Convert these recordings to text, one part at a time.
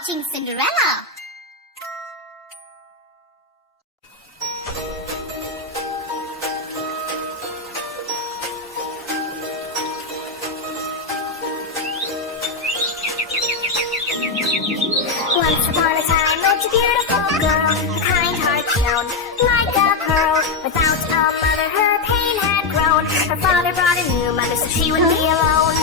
watching Cinderella. Once upon a time lived a beautiful girl, a kind heart shone like a pearl. Without a mother, her pain had grown. Her father brought a new mother so she wouldn't be alone.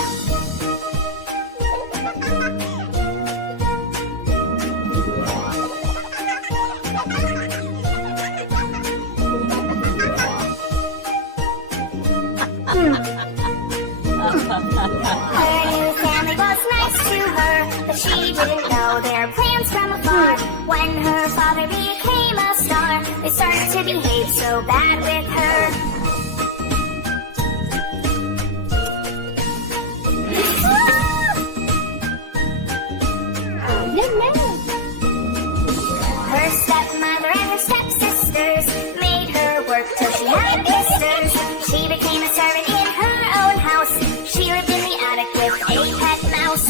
Her new family was nice to her, but she didn't know their plans from afar. When her father became a star, they started to behave so bad with her. Her stepmother and her stepsisters made her work till she had blisters. She became a servant in her own house. She lived in the attic with a pet mouse.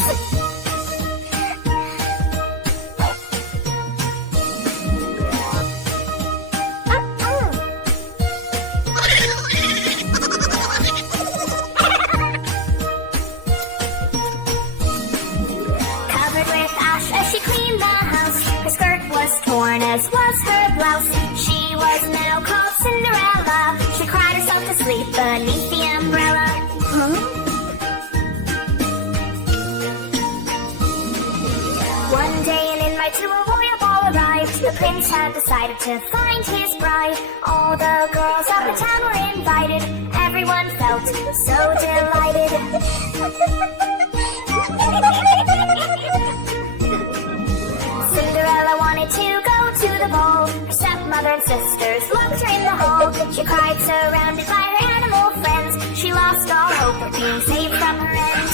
Covered with ash as she cleaned the house, her skirt was torn as was her blouse. She was now called Cinderella. She cried herself to sleep beneath the umbrella. One day an invite to a royal ball arrived. The prince had decided to find his bride. All the girls of the town were invited. Everyone felt so delighted. Cinderella wanted to go to the ball. Her stepmother and sisters locked her in the hall. She cried surrounded by her animal friends. She lost all hope of being saved from her end.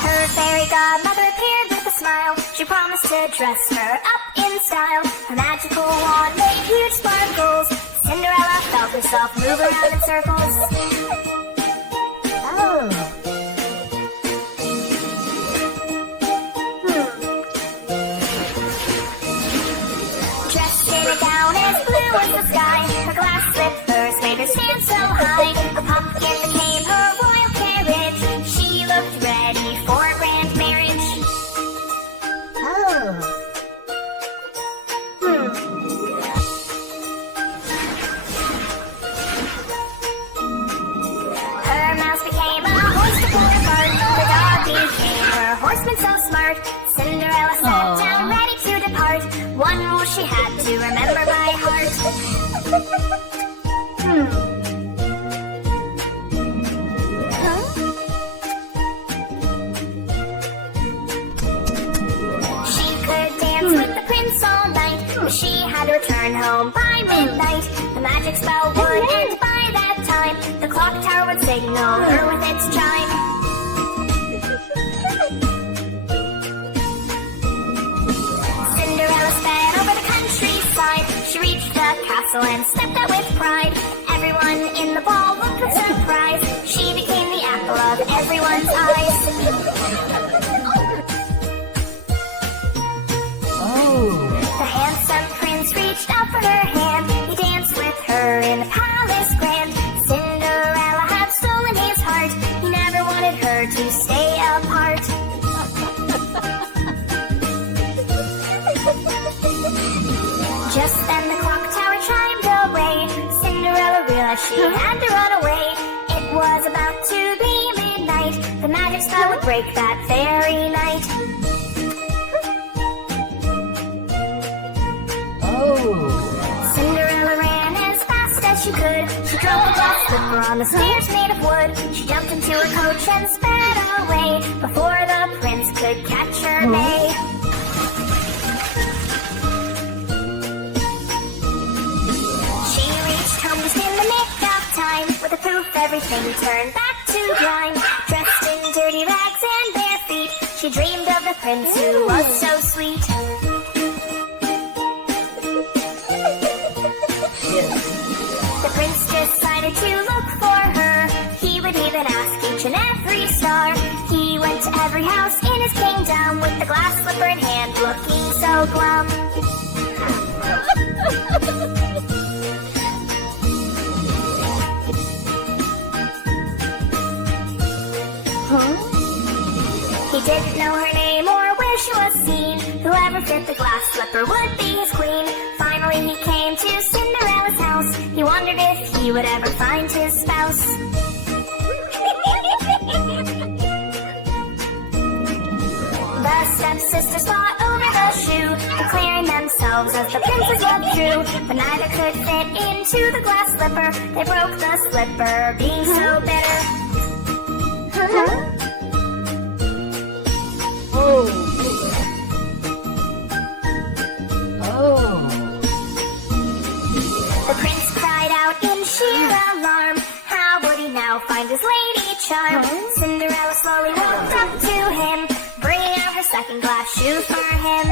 Her fairy godmother appeared with a smile. She promised to dress her up in style. Her magical wand made huge sparkles. Cinderella felt herself move around in circles. Dressed in a gown as blue as the sky, her glass slippers made her stand so high. A pumpkin became her royal carriage. She looked ready for a grand marriage. Her mouse became a horse to pull her cart. Her dog became her horseman so smart. Cinderella sat down ready to depart. One rule she had to remember by heart. She could dance with the prince all night, but she had to return home by midnight. The magic spell would end by that time. The clock tower would signal her with its chime. Cinderella sped over the countryside. She reached the castle and stepped out with pride. Everyone in the ball looked with surprise. She became the apple of everyone's eyes. The handsome prince reached out for her hand. He danced with her in the palace grand. Cinderella had stolen his heart. He never wanted her to stay apart. Just then the clock tower chimed away. Cinderella realized she had to run away. It was about to be midnight. The magic spell would break that very night. Cinderella ran as fast as she could. She drove a glass slipper on the stairs made of wood. She jumped into her coach and sped away before the prince could catch her may. She reached home just in the nick of time. With a poof, everything turned back to grime. Dressed in dirty rags and bare feet, she dreamed of the prince who was so sweet. The prince decided to look for her. He would even ask each and every so glum. He didn't know her name or where she was seen. Whoever fit the glass slipper would be his queen. Finally he came to Cinderella's house. He wondered if he would ever find his spouse. The stepsisters fought over the shoe, declaring themselves as the prince's love true. But neither could fit into the glass slipper. They broke the slipper, being so bitter. The prince cried out in sheer alarm. How would he now find his lady charm? Cinderella slowly walked up to him, bringing out her second glass shoe for him.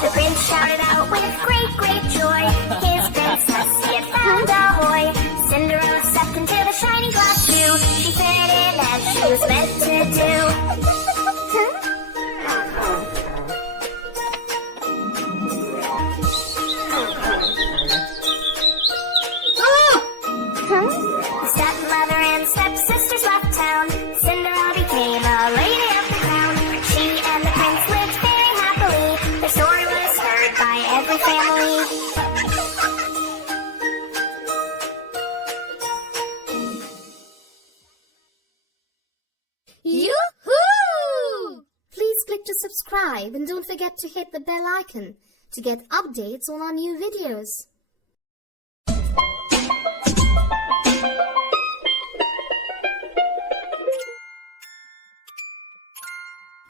The prince shouted out with great joy. His princess he had found ahoy. Cinderella stepped into the shiny glass shoe. She fit in as she was meant to do. The stepmother and stepsisters left town. Cinderella became a lady of the crown. She and the prince lived very happily. Their story was heard by every family. Yoo-hoo! Please click to subscribe and don't forget to hit the bell icon to get updates on our new videos.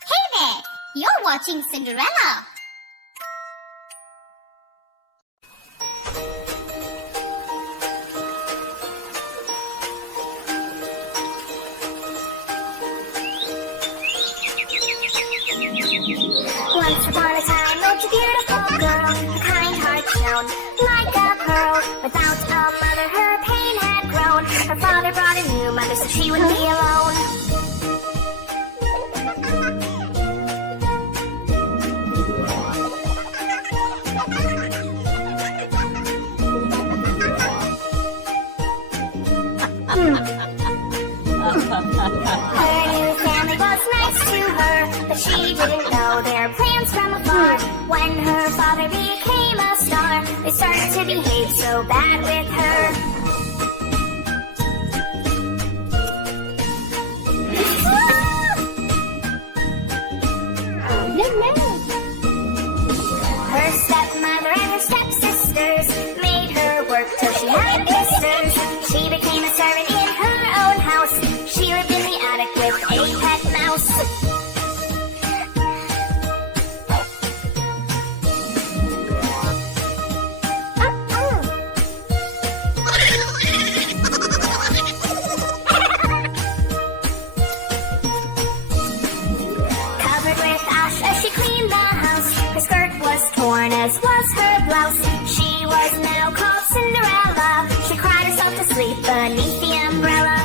Hey there! You're watching Cinderella. Once upon a time lived a beautiful girl. Her kind heart shone like a pearl. Without a mother her pain had grown. Her father brought a new mother so she wouldn't be alone. Her new family was nice to her, but she didn't know their plans from afar. When her father became a star, they started to behave so bad with her. Her stepmother and her stepsisters made her work till she had blisters. She became a servant in her own house. She lived in the attic with a pet mouse. Covered with ash as she cleaned the house, her skirt was torn as was her blouse. She was now called Cinderella. She cried herself to sleep beneath the umbrella.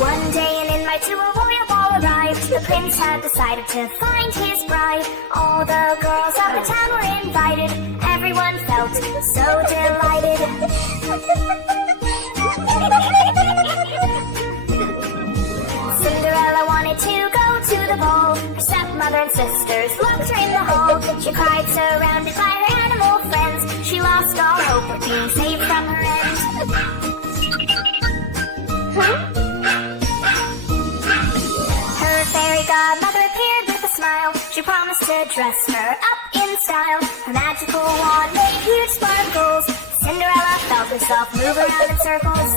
One day an invite to a royal ball arrived. The prince had decided to find his bride. All the girls of the town were invited. Everyone felt so delighted. Cinderella wanted to go to the ball. Her stepmother and sisters locked her in the hall. She cried surrounded by her animal friends. She lost all hope of being saved from her end. Her fairy godmother appeared with a smile. She promised to dress her up in style. Her magical wand made huge sparkles. Cinderella felt herself move around in circles.